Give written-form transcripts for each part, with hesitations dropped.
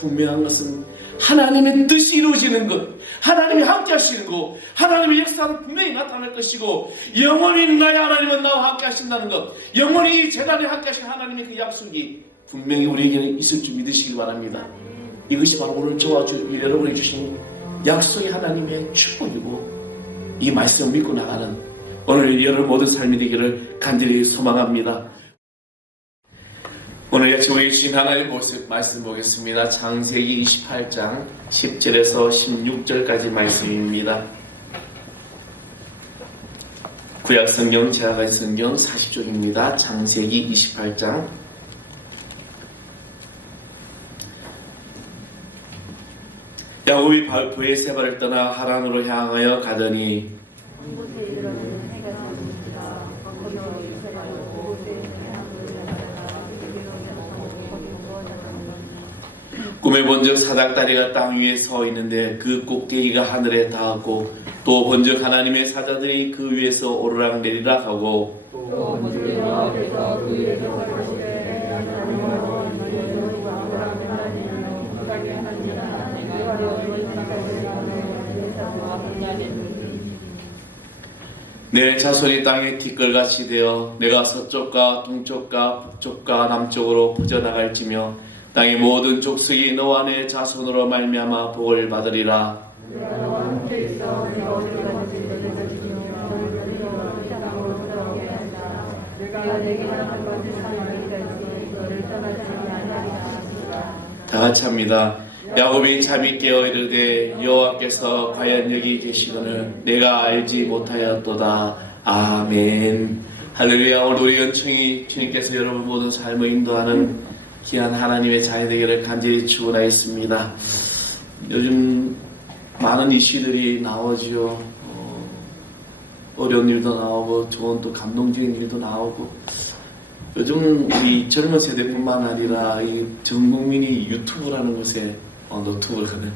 분명한 것은 하나님의 뜻이 이루어지는 것, 하나님이 함께 하시는 것, 하나님의 역사는 분명히 나타날 것이고, 영원히 나의 하나님은 나와 함께 하신다는 것, 영원히 이 재단에 함께 하신 하나님의 그 약속이 분명히 우리에게는 있을 줄 믿으시기 바랍니다. 이것이 바로 오늘 저와 여러분이 주신 약속의 하나님의 축복이고, 이 말씀을 믿고 나가는 오늘 여러분 모든 삶이 되기를 간절히 소망합니다. 오늘 아침 우리 주신 하나님의 말씀 보겠습니다. 창세기 28장 10절에서 16절까지 말씀입니다. 구약성경, 제아가성경 40쪽입니다. 창세기 28장 야곱이 브에세바를 떠나 하란으로 향하여 가더니 꿈에 본즉 사닥다리가 땅 위에 서 있는데 그 꼭대기가 하늘에 닿았고, 또 본즉 하나님의 사자들이 그 위에서 오르락 내리락 하고, 또 본즉 여호와께서 그 위에서 걸으시되 내 자손이 땅에 티끌같이 되어 내가 서쪽과 동쪽과 북쪽과 남쪽으로 퍼져나갈지며 땅의 모든 족속이 너와 내 자손으로 말미암아 복을 받으리라. 다 같이 합니다. 야곱이 잠이 깨어 이르되 여호와께서 과연 여기 계시거늘 내가 알지 못하였도다. 아멘. 할렐루야. 오늘 우리 연청이 주님께서 여러분 모든 삶을 인도하는 귀한 하나님의 자녀 되기를 간절히 축원하였습니다. 요즘 많은 이슈들이 나오지요. 어려운 일도 나오고 좋은 또 감동적인 일도 나오고, 요즘 이 젊은 세대뿐만 아니라 이 전 국민이 유튜브라는 것에 노트북을 하는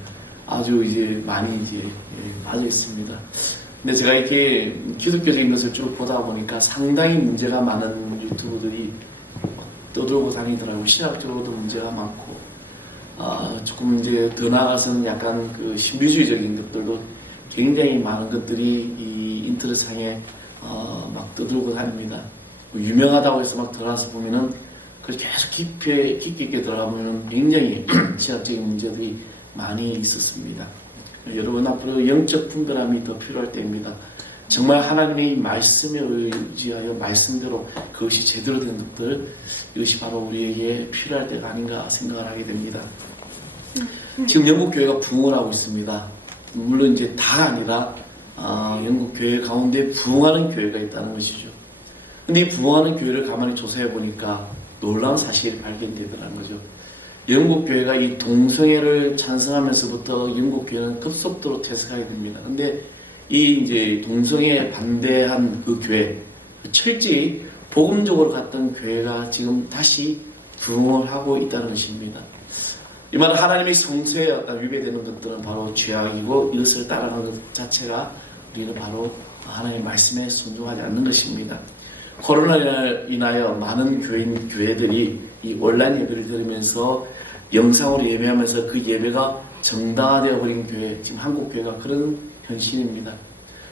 아주 이제 많이 이제 빠져 있습니다. 근데 제가 이렇게 기독교적인 것을 쭉 보다 보니까 상당히 문제가 많은 유튜브들이 떠들고 다니더라고요. 신학적으로도 문제가 많고, 조금 이제 더 나아가서는 약간 그 신비주의적인 것들도 굉장히 많은 것들이 이 인터넷상에 막 떠들고 다닙니다. 유명하다고 해서 막 들어가서 보면은 그걸 계속 깊이 있게 들어가 보면은 굉장히 신학적인 문제들이 많이 있었습니다. 여러분 앞으로 영적 분별함이 더 필요할 때입니다. 정말 하나님의 말씀에 의지하여 말씀대로 그것이 제대로 된 것들, 이것이 바로 우리에게 필요할 때가 아닌가 생각을 하게 됩니다. 지금 영국 교회가 부흥을 하고 있습니다. 물론 이제 다 아니라 영국 교회 가운데 부흥하는 교회가 있다는 것이죠. 근데 이 부흥하는 교회를 가만히 조사해 보니까 놀라운 사실이 발견되더라는 거죠. 영국 교회가 이 동성애를 찬성하면서부터 영국 교회는 급속도로 퇴색하게 됩니다. 근데 이 이제 동성애에 반대한 그 교회, 철저히 복음적으로 갔던 교회가 지금 다시 부흥을 하고 있다는 것입니다. 이 말은 하나님의 성소에 위배되는 것들은 바로 죄악이고, 이것을 따라가는 것 자체가 우리는 바로 하나님의 말씀에 순종하지 않는 것입니다. 코로나로 인하여 많은 교회들이 이 온라인 예배를 들으면서 영상으로 예배하면서 그 예배가 정당화되어 버린 교회, 지금 한국 교회가 그런 현실입니다.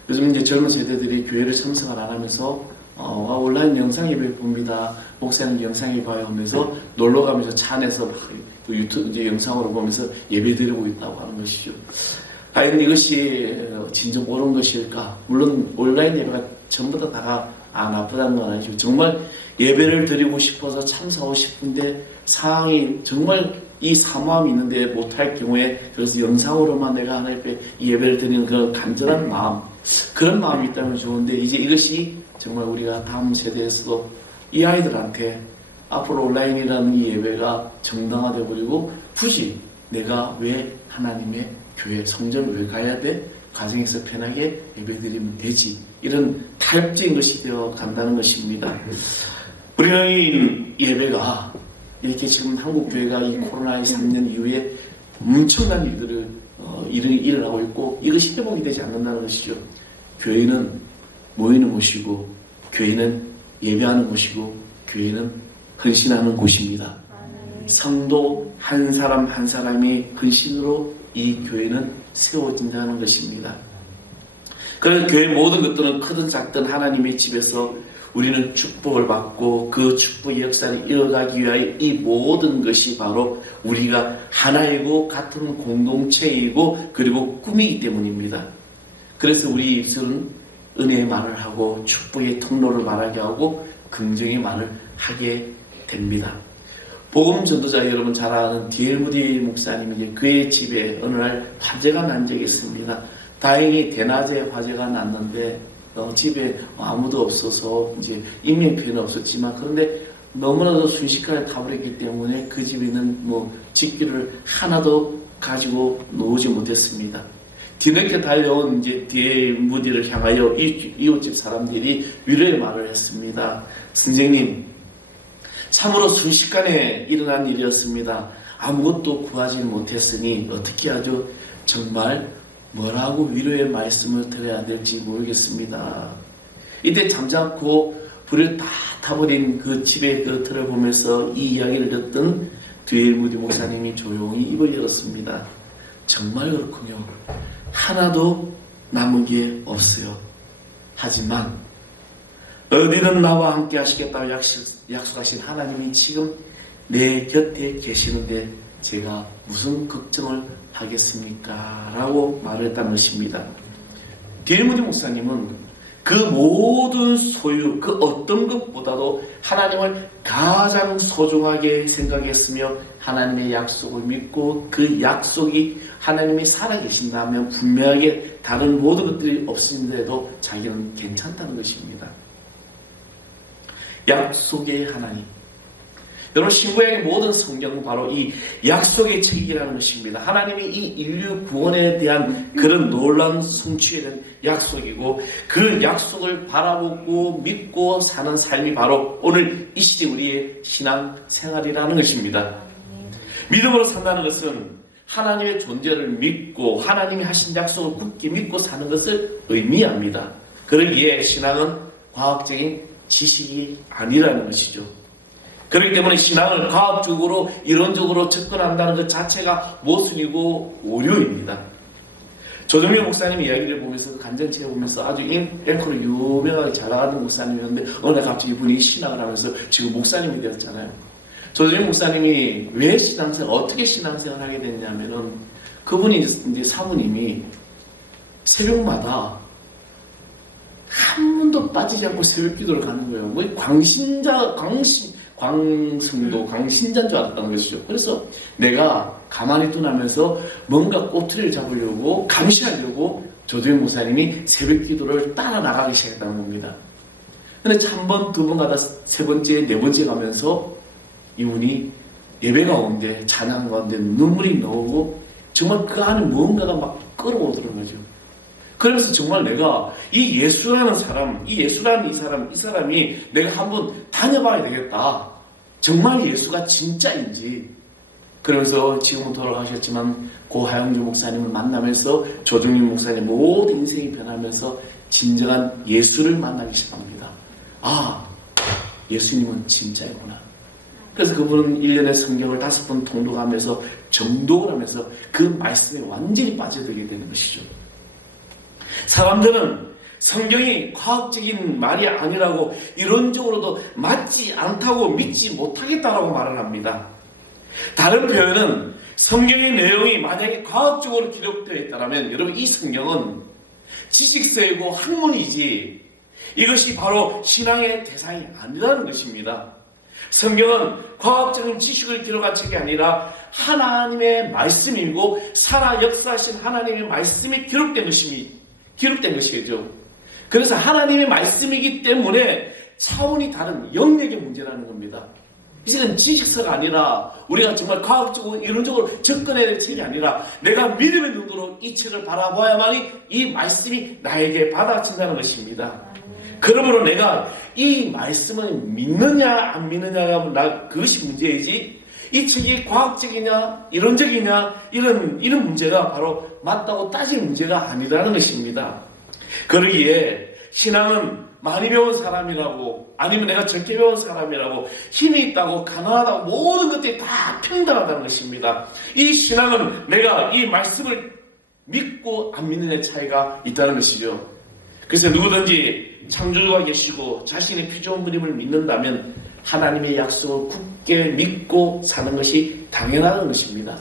요즘 이제 젊은 세대들이 교회를 참석을 안 하면서 온라인 영상 예배 봅니다. 목사님 영상 예배 봐요 하면서 놀러 가면서 차 안에서 막 유튜브 이제 영상으로 보면서 예배 드리고 있다고 하는 것이죠. 과연 이것이 진정 옳은 것일까? 물론 온라인 예배가 전부 다가 나쁘다는 건 아니죠. 정말 예배를 드리고 싶어서 참석하고 싶은데 상황이 정말 이 사모함이 있는데 못할 경우에, 그래서 영상으로만 내가 하나님 앞에 예배를 드리는 그런 간절한 마음, 그런 마음이 있다면 좋은데, 이제 이것이 정말 우리가 다음 세대에서도 이 아이들한테 앞으로 온라인이라는 이 예배가 정당화되어 버리고, 굳이 내가 왜 하나님의 교회 성전을 왜 가야 돼? 가정에서 편하게 예배드리면 되지. 이런 타협적인 것이 되어 간다는 것입니다. 우리는 이 예배가 이렇게 지금 한국교회가 이 코로나의 3년 이후에 엄청난 일을 하고 있고, 이것이 회복이 되지 않는다는 것이죠. 교회는 모이는 곳이고, 교회는 예배하는 곳이고, 교회는 헌신하는 곳입니다. 성도 한 사람 한 사람의 근신으로 이 교회는 세워진다는 것입니다. 그래서 교회 모든 것들은 크든 작든 하나님의 집에서 우리는 축복을 받고 그 축복의 역사를 이어가기 위하여 이 모든 것이 바로 우리가 하나이고 같은 공동체이고 그리고 꿈이기 때문입니다. 그래서 우리 입술은 은혜의 말을 하고 축복의 통로를 말하게 하고 긍정의 말을 하게 됩니다. 복음 전도자 여러분 잘 아는 D.L. 무디 목사님이 그의 집에 어느 날 화재가 난 적이 있습니다. 다행히 대낮에 화재가 났는데 집에 아무도 없어서 이제 인명피해는 없었지만 그런데 너무나도 순식간에 타버렸기 때문에 그 집에는 집기를 하나도 가지고 놓지 못했습니다. 뒤늦게 달려온 이제 D.L. 무디를 향하여 이웃집 사람들이 위로의 말을 했습니다. 선생님, 참으로 순식간에 일어난 일이었습니다. 아무것도 구하지 못했으니 어떻게 하죠? 정말 뭐라고 위로의 말씀을 드려야 될지 모르겠습니다. 이때 잠자코 불을 다 타버린 그 집의 그 틀을 보면서 이 이야기를 듣던 D.L. 무디 목사님이 조용히 입을 열었습니다. 정말 그렇군요. 하나도 남은 게 없어요. 하지만 어디든 나와 함께 하시겠다고 약속하신 하나님이 지금 내 곁에 계시는데 제가 무슨 걱정을 하겠습니까? 라고 말했다는 것입니다. D.L. 무디 목사님은 그 모든 소유, 그 어떤 것보다도 하나님을 가장 소중하게 생각했으며 하나님의 약속을 믿고 그 약속이 하나님이 살아계신다면 분명하게 다른 모든 것들이 없는데도 자기는 괜찮다는 것입니다. 약속의 하나님. 여러분 신구약의 모든 성경은 바로 이 약속의 책이라는 것입니다. 하나님이 이 인류 구원에 대한 그런 놀라운 성취에 대한 약속이고 그 약속을 바라보고 믿고 사는 삶이 바로 오늘 이 시대 우리의 신앙생활이라는 것입니다. 믿음으로 산다는 것은 하나님의 존재를 믿고 하나님이 하신 약속을 굳게 믿고 사는 것을 의미합니다. 그러기에 신앙은 과학적인 지식이 아니라는 것이죠. 그렇기 때문에 신앙을 과학적으로 이론적으로 접근한다는 것 자체가 모순이고 오류입니다. 조정일 목사님 이야기를 보면서 간증체를 보면서 아주 앵커로 유명하게 잘 나가는 목사님이었는데 어느 날 갑자기 이분이 신앙을 하면서 지금 목사님이 되었잖아요. 조정일 목사님이 왜 신앙생활, 어떻게 신앙생활을 하게 됐냐면은 그분이 이제 사모님이 새벽마다 한 번도 빠지지 않고 새벽 기도를 가는 거예요. 뭐 광성도, 광신자인 줄 알았다는 것이죠. 그래서 내가 가만히 떠나면서 뭔가 꼬투리를 잡으려고, 감시하려고 조정일 목사님이 새벽 기도를 따라 나가기 시작했다는 겁니다. 근데 한 번, 두 번 가다 세 번째, 네 번째 가면서 이분이 예배 가운데, 찬양 가운데 눈물이 나오고 정말 그 안에 무언가가 막 끌어오더라는 거죠. 그래서 정말 내가 이 예수라는 사람, 이 사람이 내가 한번 다녀봐야 되겠다. 정말 예수가 진짜인지. 그러면서 지금은 돌아가셨지만 고 하영주 목사님을 만나면서 조정일 목사님의 모든 인생이 변하면서 진정한 예수를 만나기 시작합니다. 아, 예수님은 진짜이구나. 그래서 그분은 1년에 성경을 5번 통독하면서 정독을 하면서 그 말씀에 완전히 빠져들게 되는 것이죠. 사람들은 성경이 과학적인 말이 아니라고 이론적으로도 맞지 않다고 믿지 못하겠다라고 말을 합니다. 다른 표현은 성경의 내용이 만약에 과학적으로 기록되어 있다면 여러분 이 성경은 지식서이고 학문이지 이것이 바로 신앙의 대상이 아니라는 것입니다. 성경은 과학적인 지식을 기록한 책이 아니라 하나님의 말씀이고 살아 역사하신 하나님의 말씀이 기록된 것이죠. 그래서 하나님의 말씀이기 때문에 차원이 다른 영역의 문제라는 겁니다. 이제는 지식서가 아니라 우리가 정말 과학적으로 이론적으로 접근해야 될 책이 아니라 내가 믿음의 눈으로 이 책을 바라봐야만이 이 말씀이 나에게 받아진다는 것입니다. 그러므로 내가 이 말씀을 믿느냐 안 믿느냐가 그것이 문제이지 이 책이 과학적이냐 이론적이냐 이런 문제가 바로 맞다고 따질 문제가 아니라는 것입니다. 그러기에 신앙은 많이 배운 사람이라고, 아니면 내가 적게 배운 사람이라고, 힘이 있다고, 가난하다고, 모든 것들이 다 평등하다는 것입니다. 이 신앙은 내가 이 말씀을 믿고 안 믿는 데 차이가 있다는 것이죠. 그래서 누구든지 창조주가 계시고 자신의 피조물임을 믿는다면 하나님의 약속을 굳게 믿고 사는 것이 당연한 것입니다.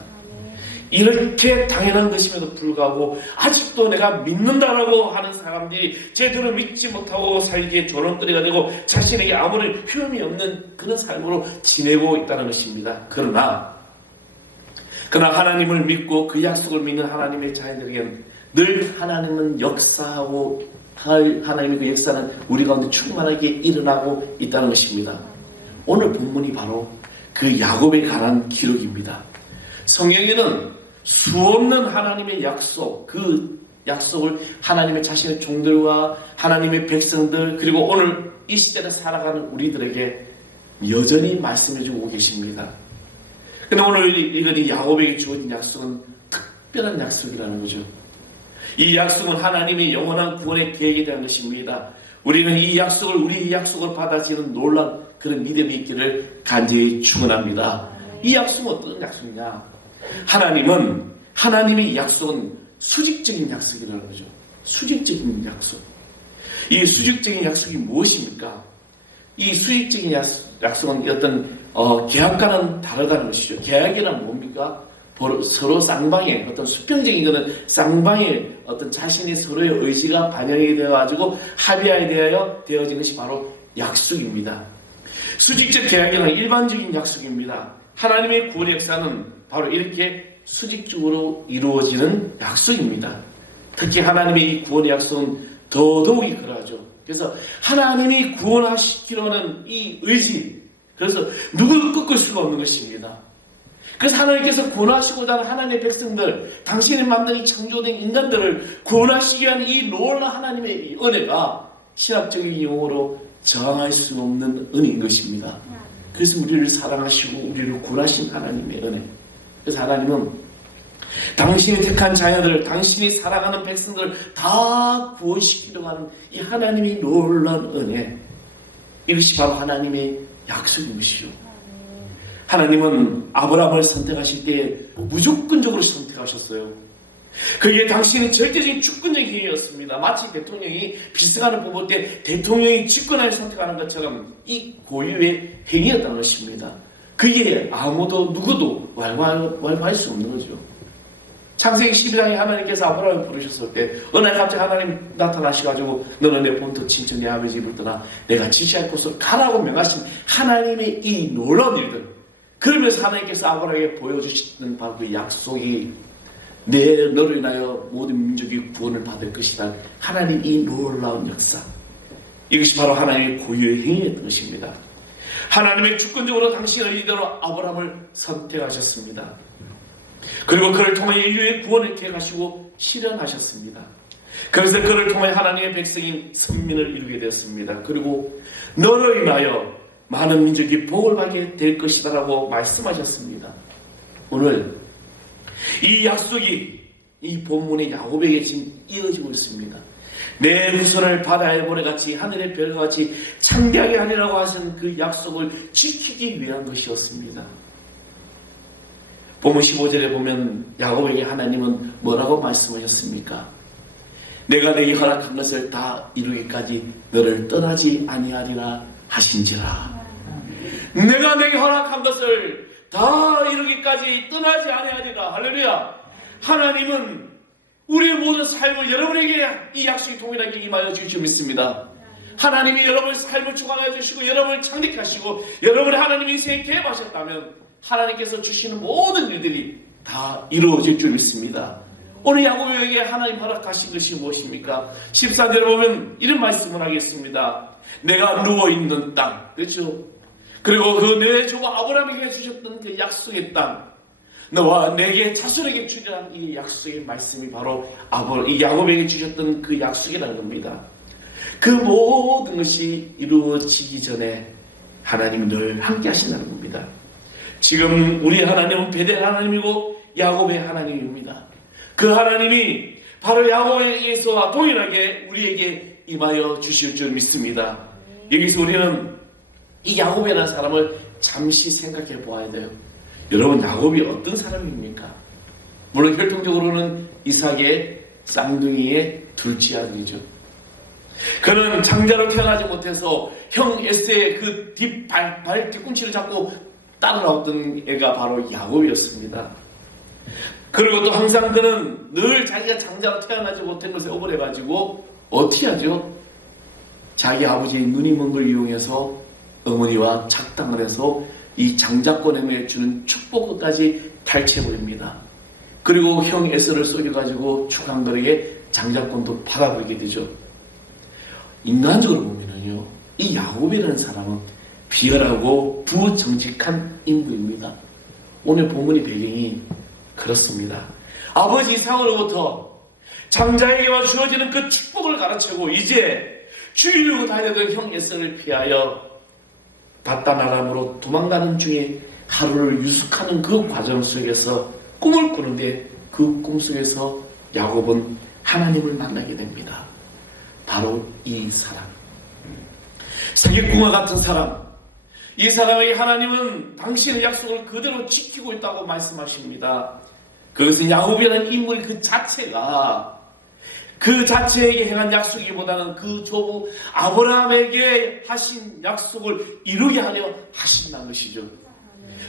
이렇게 당연한 것임에도 불구하고 아직도 내가 믿는다라고 하는 사람들이 제대로 믿지 못하고 살기에 조롱거리가 되고 자신에게 아무런 흠이 없는 그런 삶으로 지내고 있다는 것입니다. 그러나 하나님을 믿고 그 약속을 믿는 하나님의 자녀들에게는 늘 하나님은 역사하고 하나님의 그 역사는 우리 가운데 충만하게 일어나고 있다는 것입니다. 오늘 본문이 바로 그 야곱에 관한 기록입니다. 성경에는 수없는 하나님의 약속, 그 약속을 하나님의 자신의 종들과 하나님의 백성들, 그리고 오늘 이 시대를 살아가는 우리들에게 여전히 말씀해주고 계십니다. 근데 오늘 이 야곱에게 주어진 약속은 특별한 약속이라는 거죠. 이 약속은 하나님의 영원한 구원의 계획에 대한 것입니다. 우리는 이 약속을 받아지는 놀라운 그런 믿음이 있기를 간절히 축원합니다. 이 약속은 어떤 약속이냐? 하나님의 약속은 수직적인 약속이라는 거죠. 수직적인 약속. 이 수직적인 약속이 무엇입니까? 이 수직적인 약속은 어떤 계약과는 다르다는 것이죠. 계약이란 뭡니까? 서로 쌍방의 어떤 수평적인 것은 쌍방의 어떤 자신의 서로의 의지가 반영이 되어가지고 합의하에 대하여 되어진 것이 바로 약속입니다. 수직적 계약이란 일반적인 약속입니다. 하나님의 구원의 역사는 바로 이렇게 수직적으로 이루어지는 약속입니다. 특히 하나님의 이 구원의 약속은 더더욱이 그러하죠. 그래서 하나님이 구원하시기로 하는 이 의지, 그래서 누구도 꺾을 수가 없는 것입니다. 그래서 하나님께서 구원하시고자 하는 하나님의 백성들, 당신이 만든 이 창조된 인간들을 구원하시기 위한 이 놀라운 하나님의 은혜가 신학적인 용어로 저항할 수 없는 은혜인 것입니다. 그래서 우리를 사랑하시고 우리를 구원하신 하나님의 은혜. 그래서 하나님은 당신이 택한 자녀들, 당신이 사랑하는 백성들을 다 구원시키려고 하는 이 하나님의 놀라운 은혜, 이것이 바로 하나님의 약속인 것이죠. 하나님은 아브라함을 선택하실 때 무조건적으로 선택하셨어요. 그게 당신의 절대적인 주권적인 행위였습니다. 마치 대통령이 비서관을 뽑을 때 대통령이 직권하여 선택하는 것처럼 이 고유의 행위였다는 것입니다. 그게 아무도 누구도 왈가할 수 없는 거죠. 창세기 12장에 하나님께서 아브라함을 부르셨을 때 어느 날 갑자기 하나님 나타나셔가지고 너는 내 본토 친척 내 아버지 집을 떠나 내가 지시할 곳으로 가라고 명하신 하나님의 이 놀라운 일들, 그러면서 하나님께서 아브라함에게 보여주시는 바로 그 약속이 너로 인하여 모든 민족이 구원을 받을 것이다. 하나님 이 놀라운 역사, 이것이 바로 하나님의 고유의 행위였던 것입니다. 하나님의 주권적으로 당신의 이대로 아브라함을 선택하셨습니다. 그리고 그를 통해 인류의 구원을 계획하시고 실현하셨습니다. 그래서 그를 통해 하나님의 백성인 선민을 이루게 되었습니다. 그리고 너로 인하여 많은 민족이 복을 받게 될 것이다 라고 말씀하셨습니다. 오늘 이 약속이 이 본문의 야곱에게 지금 이어지고 있습니다. 내 후손을 바다의 모래같이 하늘의 별과 같이 창대하게 하리라고 하신 그 약속을 지키기 위한 것이었습니다. 본문 15절에 보면 야곱에게 하나님은 뭐라고 말씀하셨습니까? 내가 내게 허락한 것을 다 이루기까지 너를 떠나지 아니하리라 하신지라. 내가 내게 허락한 것을 다 이루기까지 떠나지 아니하리라. 할렐루야. 하나님은 우리의 모든 삶을 여러분에게 이 약속이 동일하게 임하여 주시고 믿습니다. 하나님이 여러분의 삶을 주관하여 주시고 여러분을 창립하시고 여러분의 하나님 인생에 개입하셨다면 하나님께서 주시는 모든 일들이 다 이루어질 줄 믿습니다. 오늘 야곱에게 하나님 허락하신 것이 무엇입니까? 14절에 보면 이런 말씀을 하겠습니다. 내가 누워있는 땅, 그렇죠? 그리고 그 내 조 아브라함에게 주셨던 그 약속의 땅, 너와 내게 자손에게 주리라는 이 약속의 말씀이 바로 이 야곱에게 주셨던 그 약속이라는 겁니다. 그 모든 것이 이루어지기 전에 하나님이 늘 함께 하신다는 겁니다. 지금 우리 하나님은 베델 하나님이고 야곱의 하나님입니다. 그 하나님이 바로 야곱에게서 동일하게 우리에게 임하여 주실 줄 믿습니다. 여기서 우리는 이 야곱이라는 사람을 잠시 생각해 보아야 돼요. 여러분, 야곱이 어떤 사람입니까? 물론 혈통적으로는 이삭의 쌍둥이의 둘째 아들이죠. 그는 장자로 태어나지 못해서 형 에서의 그 발 뒤꿈치를 잡고 따라나왔던 애가 바로 야곱이었습니다. 그리고 또 항상 그는 늘 자기가 장자로 태어나지 못한 것에 억울해가지고 어떻게 하죠? 자기 아버지의 눈이 먼 걸 이용해서 어머니와 작당을 해서 이 장자권에 주는 축복까지 탈취해버립니다. 그리고 형 에서를 속여가지고 축항들에게 장자권도 받아버리게 되죠. 인간적으로 보면은요, 이 야곱이라는 사람은 비열하고 부정직한 인물입니다. 오늘 본문의 배경이 그렇습니다. 아버지 이삭으로부터 장자에게만 주어지는 그 축복을 가르치고 이제 주려고 다니던 형 에서를 피하여 바단 아람으로 도망가는 중에 하루를 유숙하는 그 과정 속에서 꿈을 꾸는데 그 꿈 속에서 야곱은 하나님을 만나게 됩니다. 바로 이 사람, 사기꾼과 같은 사람, 이 사람에게 하나님은 당신의 약속을 그대로 지키고 있다고 말씀하십니다. 그것은 야곱이라는 인물 그 자체가 그 자체에게 행한 약속이보다는 그 조부 아브라함에게 하신 약속을 이루게 하려 하신다는 것이죠.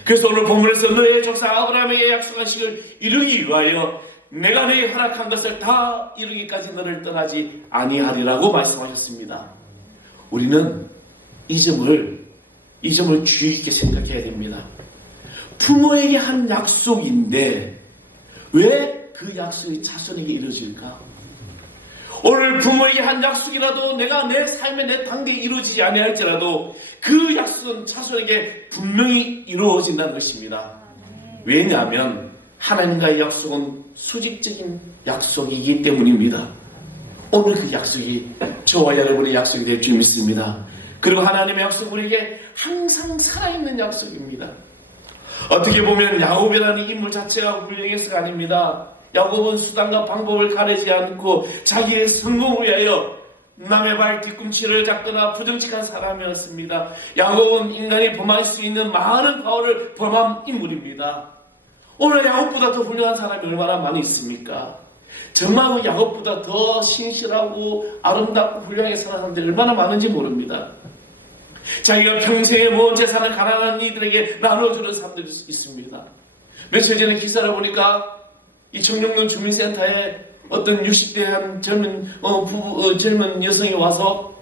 그래서 오늘 본문에서 너의 조상 아브라함에게 약속한 것을 이루기 위하여 내가 너에게 허락한 것을 다 이루기까지 너를 떠나지 아니하리라고 말씀하셨습니다. 우리는 이 점을 주의 깊게 생각해야 됩니다. 부모에게 한 약속인데 왜 그 약속이 자손에게 이루어질까? 오늘 부모에게 한 약속이라도 내가 내 삶의 내 단계에 이루어지지 아니할지라도 그 약속은 자손에게 분명히 이루어진다는 것입니다. 왜냐하면 하나님과의 약속은 수직적인 약속이기 때문입니다. 오늘 그 약속이 저와 여러분의 약속이 될 줄 믿습니다. 그리고 하나님의 약속은 우리에게 항상 살아있는 약속입니다. 어떻게 보면 야곱이라는 인물 자체가 훌륭해서가 아닙니다. 야곱은 수단과 방법을 가리지 않고 자기의 성공을 위하여 남의 발 뒤꿈치를 잡거나 부정직한 사람이었습니다. 야곱은 인간이 범할 수 있는 많은 과오를 범한 인물입니다. 오늘 야곱보다 더 훌륭한 사람이 얼마나 많이 있습니까? 정말 야곱보다 더 신실하고 아름답고 훌륭하게 사는 사람들이 얼마나 많은지 모릅니다. 자기가 평생에 모은 재산을 가난한 이들에게 나눠주는 사람들이 있습니다. 며칠 전에 기사를 보니까 이 청정동 주민센터에 어떤 60대 한 젊은 여성이 와서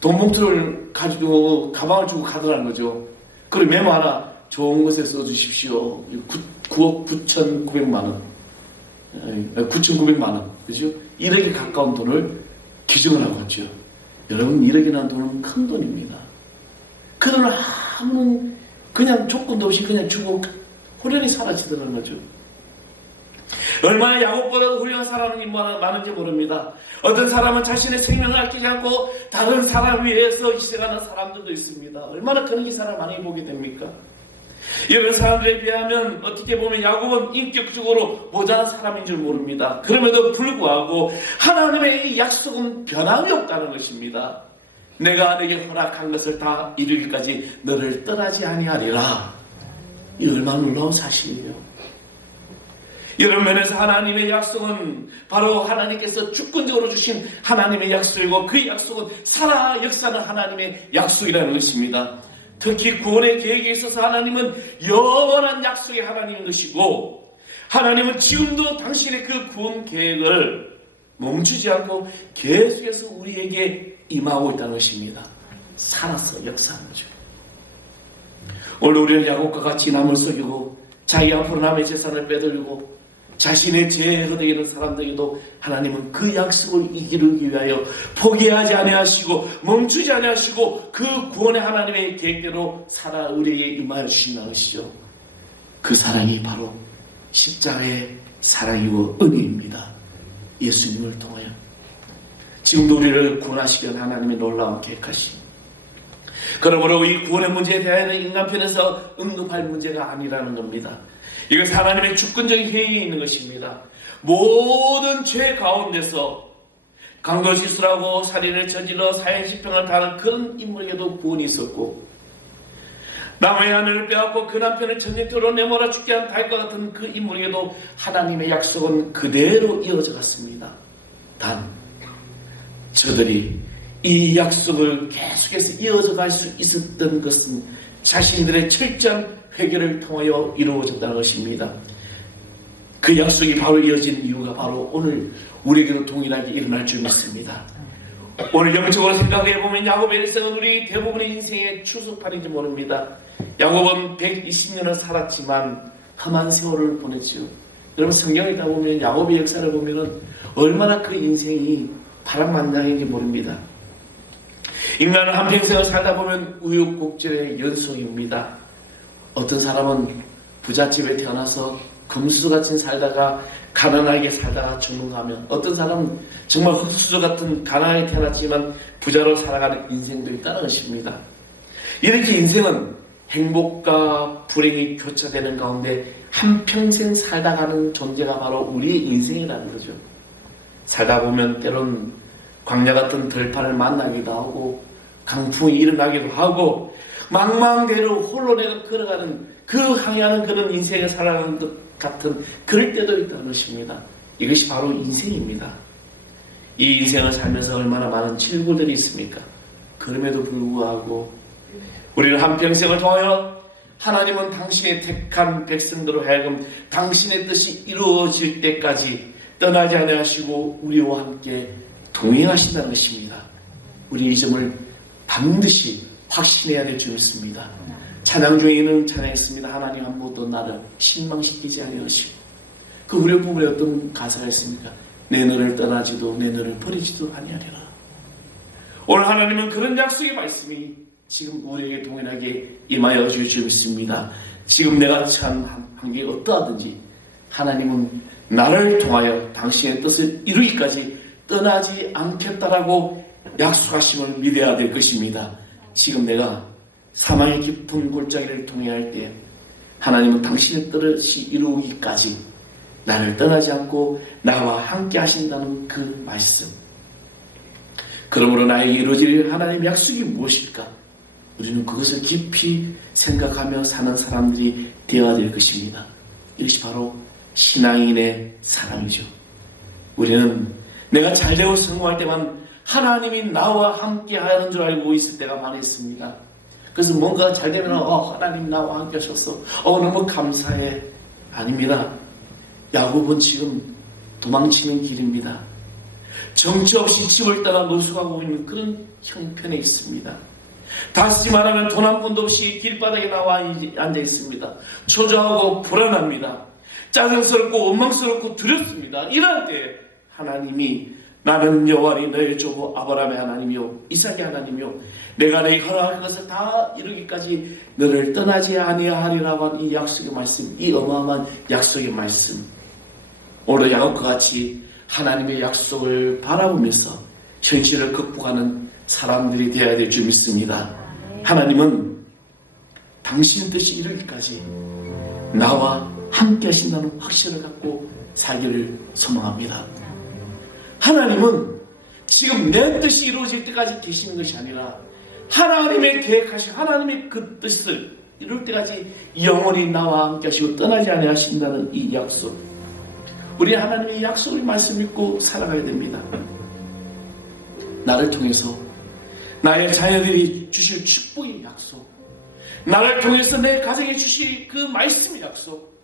돈 봉투를 가지고 가방을 주고 가더라는 거죠. 그리고 메모 하나, 좋은 곳에 써주십시오. 9억 9,900만 원. 9,900만 원. 그죠? 1억에 가까운 돈을 기증을 하고 왔죠. 여러분, 1억이라는 돈은 큰 돈입니다. 그 돈을 아무런 그냥 조건도 없이 그냥 주고 호련히 사라지더라는 거죠. 얼마나 야곱보다도 훌륭한 사람이 많은지 모릅니다. 어떤 사람은 자신의 생명을 아끼지 않고 다른 사람 위해서 희생하는 사람들도 있습니다. 얼마나 그런 기사를 많이 보게 됩니까? 이런 사람들에 비하면 어떻게 보면 야곱은 인격적으로 모자란 사람인 줄 모릅니다. 그럼에도 불구하고 하나님의 이 약속은 변함이 없다는 것입니다. 내가 너에게 허락한 것을 다 이루기까지 너를 떠나지 아니하리라. 이 얼마나 놀라운 사실이에요. 이런 면에서 하나님의 약속은 바로 하나님께서 주권적으로 주신 하나님의 약속이고 그 약속은 살아 역사는 하나님의 약속이라는 것입니다. 특히 구원의 계획에 있어서 하나님은 영원한 약속의 하나님인 것이고 하나님은 지금도 당신의 그 구원 계획을 멈추지 않고 계속해서 우리에게 임하고 있다는 것입니다. 살아서 역사하는 거죠. 오늘 우리는 야곱과 같이 남을 속이고 자기 앞으로 남의 재산을 빼돌리고 자신의 죄에 흐르는 사람들에게도 하나님은 그 약속을 이루기 위하여 포기하지 아니하시고 멈추지 아니하시고 그 구원의 하나님의 계획대로 살아 우리에게 임하여 주신다는 것이죠. 그 사랑이 바로 십자가의 사랑이고 은혜입니다. 예수님을 통하여 지금도 우리를 구원하시기 위한 하나님의 놀라운 계획하심. 그러므로 이 구원의 문제에 대하여는 인간편에서 응급할 문제가 아니라는 겁니다. 이것은 하나님의 주권적인 회의에 있는 것입니다. 모든 죄 가운데서 강도 실수하고 살인을 저질러 사형집행을 당하는 그런 인물에게도 구원이 있었고, 남의 아내를 빼앗고 그 남편을 전쟁터로 내몰아 죽게 한 다윗과 같은 그 인물에게도 하나님의 약속은 그대로 이어져 갔습니다. 단 저들이 이 약속을 계속해서 이어져 갈 수 있었던 것은 자신들의 철저한 회개를 통하여 이루어졌다는 것입니다. 그 약속이 바로 이어진 이유가 바로 오늘 우리에게도 동일하게 일어날 줄 믿습니다. 오늘 영적으로 생각해보면 야곱의 일생은 우리 대부분의 인생의 추수판인지 모릅니다. 야곱은 120년을 살았지만 험한 세월을 보냈죠. 여러분, 성경에 다 보면 야곱의 역사를 보면 얼마나 그 인생이 파란만장인지 모릅니다. 인간은 한평생을 살다 보면 우여곡절의 연속입니다. 어떤 사람은 부잣집에 태어나서 금수저같이 살다가 가난하게 살다가 죽는가면, 어떤 사람은 정말 흙수저 같은 가난하게 태어났지만 부자로 살아가는 인생도 있다는 것입니다. 이렇게 인생은 행복과 불행이 교차되는 가운데 한평생 살다 가는 존재가 바로 우리의 인생이라는 거죠. 살다 보면 때론 광야 같은 들판을 만나기도 하고 강풍이 일어나기도 하고 망망대로 홀로 내가 걸어가는 그 항해하는 그런 인생을 살아가는 것 같은 그럴 때도 있다는 것입니다. 이것이 바로 인생입니다. 이 인생을 살면서 얼마나 많은 질고들이 있습니까? 그럼에도 불구하고 우리는 한평생을 통하여 하나님은 당신의 택한 백성들로 하여금 당신의 뜻이 이루어질 때까지 떠나지 아니하시고 우리와 함께 동행하신다는 것입니다. 우리 이 점을 반드시 확신해야 될 줄 믿습니다. 찬양 중에는 찬양했습니다. 하나님 한 번도 나를 실망시키지 아니하시고, 그 후렴 부분에 어떤 가사가 있습니까? 내 너를 떠나지도 내 너를 버리지도 아니하리라. 오늘 하나님은 그런 약속의 말씀이 지금 우리에게 동일하게 임하여 주실 줄 믿습니다. 지금 내가 처한 한게 어떠하든지 하나님은 나를 통하여 당신의 뜻을 이루기까지 떠나지 않겠다라고 약속하심을 믿어야 될 것입니다. 지금 내가 사망의 깊은 골짜기를 통해야 할 때 하나님은 당신의 뜻이 이루기까지 나를 떠나지 않고 나와 함께 하신다는 그 말씀. 그러므로 나에게 이루어질 하나님의 약속이 무엇일까? 우리는 그것을 깊이 생각하며 사는 사람들이 되어야 될 것입니다. 이것이 바로 신앙인의 사랑이죠. 우리는 내가 잘되고 성공할 때만 하나님이 나와 함께 하는 줄 알고 있을 때가 많이 있습니다. 그래서 뭔가 잘되면 하나님 나와 함께 하셔서 너무 감사해. 아닙니다. 야곱은 지금 도망치는 길입니다. 정처 없이 집을 떠나 노숙하고 있는 그런 형편에 있습니다. 다시 말하면 돈 한 푼도 없이 길바닥에 나와 앉아 있습니다. 초조하고 불안합니다. 짜증스럽고 원망스럽고 두렵습니다. 이럴 때 하나님이 나는 여호와니 너의 조 아브라함의 하나님이요 이삭의 하나님이요 내가 너희 허락한 것을 다 이루기까지 너를 떠나지 아니하리라고 한 이 약속의 말씀, 이 어마어마한 약속의 말씀, 오늘 야곱과 같이 하나님의 약속을 바라보면서 현실을 극복하는 사람들이 되어야 될 줄 믿습니다. 하나님은 당신 뜻이 이루기까지 나와 함께 하신다는 확신을 갖고 살기를 소망합니다. 하나님은 지금 내 뜻이 이루어질 때까지 계시는 것이 아니라 하나님의 계획하신 하나님의 그 뜻을 이룰 때까지 영원히 나와 함께 하시고 떠나지 아니하신다는 이 약속. 우리 하나님의 약속을 말씀 믿고 살아가야 됩니다. 나를 통해서 나의 자녀들이 주실 축복의 약속, 나를 통해서 내 가정에 주실 그 말씀의 약속,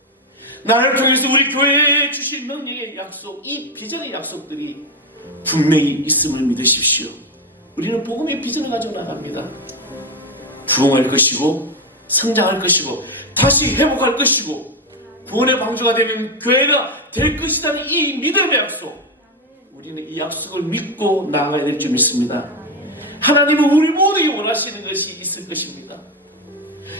나를 통해서 우리 교회에 주실 능력의 약속, 이 비전의 약속들이 분명히 있음을 믿으십시오. 우리는 복음의 비전을 가지고 나갑니다. 부흥할 것이고 성장할 것이고 다시 회복할 것이고 구원의 방주가 되는 교회가 될 것이라는 이 믿음의 약속, 우리는 이 약속을 믿고 나아가야 될 줄 믿습니다. 하나님은 우리 모두에게 원하시는 것이 있을 것입니다.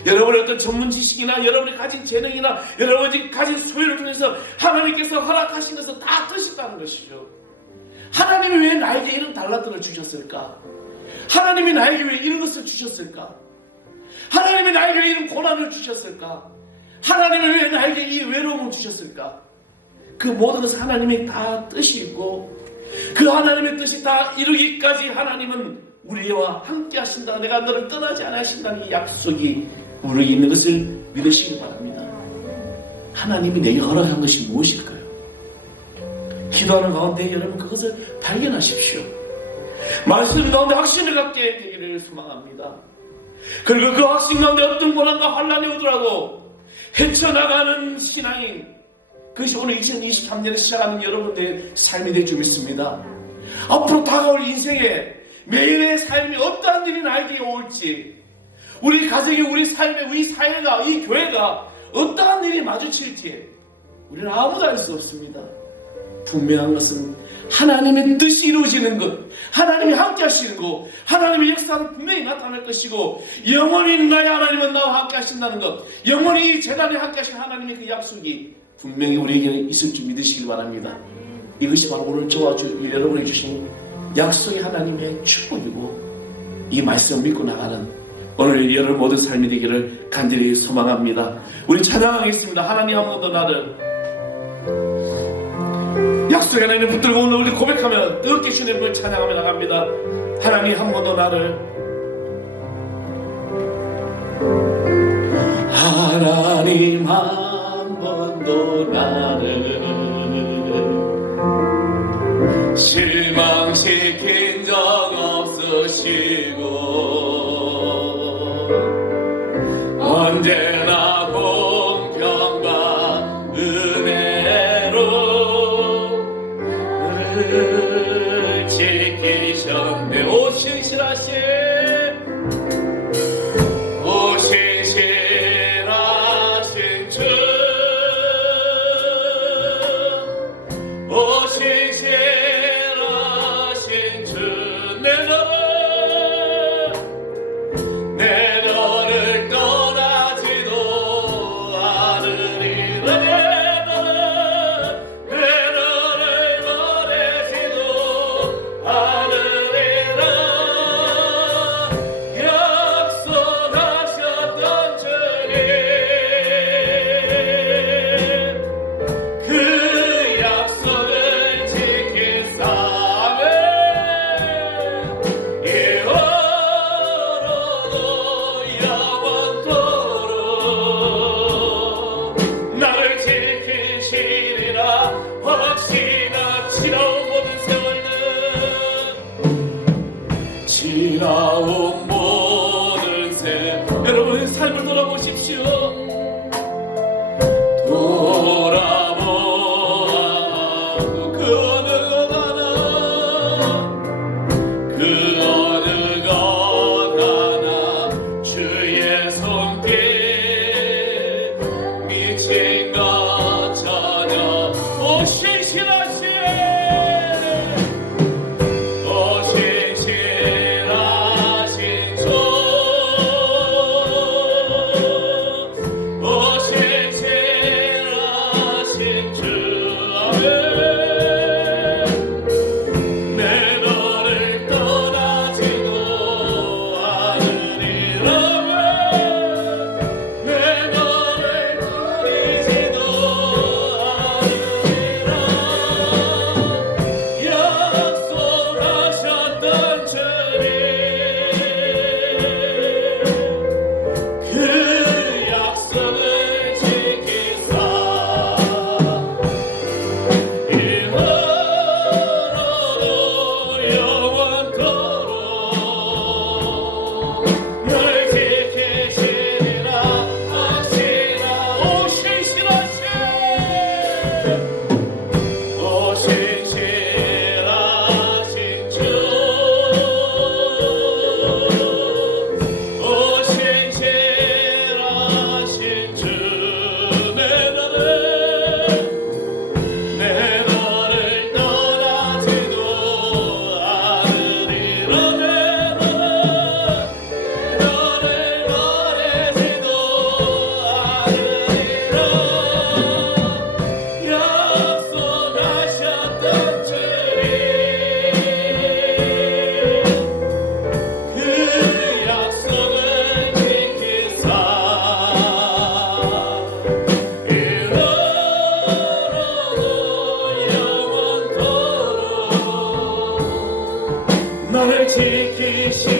여러분의 어떤 전문 지식이나 여러분이 가진 재능이나 여러분이 가진 소유를 통해서 하나님께서 허락하신 것을 다 드신다는 것이죠. 하나님이 왜 나에게 이런 달란트를 주셨을까? 하나님이 나에게 왜 이런 것을 주셨을까? 하나님이 나에게 왜 이런 고난을 주셨을까? 하나님이 왜 나에게 이 외로움을 주셨을까? 그 모든 것은 하나님의 다 뜻이 있고 그 하나님의 뜻이 다 이루기까지 하나님은 우리와 함께 하신다. 내가 너를 떠나지 않으신다는 이 약속이 우리에게 있는 것을 믿으시기 바랍니다. 하나님이 내게 허락한 것이 무엇일까요? 기도하는 가운데 여러분 그것을 발견하십시오. 말씀 가운데 확신을 갖게 되기를 소망합니다. 그리고 그 확신 가운데 어떤 고난과 환난이 오더라도 헤쳐나가는 신앙인, 그것이 오늘 2023년에 시작하는 여러분들의 삶이 될 줄 믿습니다. 앞으로 다가올 인생에 매일의 삶이 어떠한 일이 나에게 올지, 우리 가정이, 우리 삶에, 우리 사회가, 이 교회가 어떠한 일이 마주칠지 우리는 아무도 알 수 없습니다. 분명한 것은 하나님의 뜻이 이루어지는 것, 하나님이 함께 하시는 것, 하나님의 역사는 분명히 나타날 것이고, 영원히 나의 하나님은 나와 함께 하신다는 것, 영원히 재단에 함께 하신 하나님의 그 약속이 분명히 우리에게 있을 줄 믿으시기 바랍니다. 이것이 바로 오늘 저와 여러분이 주신 약속의 하나님의 축복이고, 이 말씀을 믿고 나가는 오늘 여러분 모든 삶이 되기를 간절히 소망합니다. 우리 찬양하겠습니다. 하나님 한 번 더 나를 약속의 하나님 붙들고 오늘 우리 고백하며 뜨겁게 주님을 찬양하며 나갑니다. 하나님 한 번 더 나를, 하나님 한 번 더 나를 실망시킨 적 없으시고 언제나 공평과 은혜로 나를 지키셨네. 오 신실하신 주, 오 신실하신 주, 내 너를 떠나지도 않으리라. 내 너를 버리지도 않으리라. 약속하셨던 주님, 그 약속을 지킨 삶에 이후로도 영원토록 나를 지키시리라. 확신한 지나온 모든 세월은, 지나온 모든 세월, 여러분의 삶을 돌아보십시오. 돌아보아도 그 어느 것 하나, 그 어느 것 하나 주의 손길 미친 것 전혀. 오 신실하신 지키시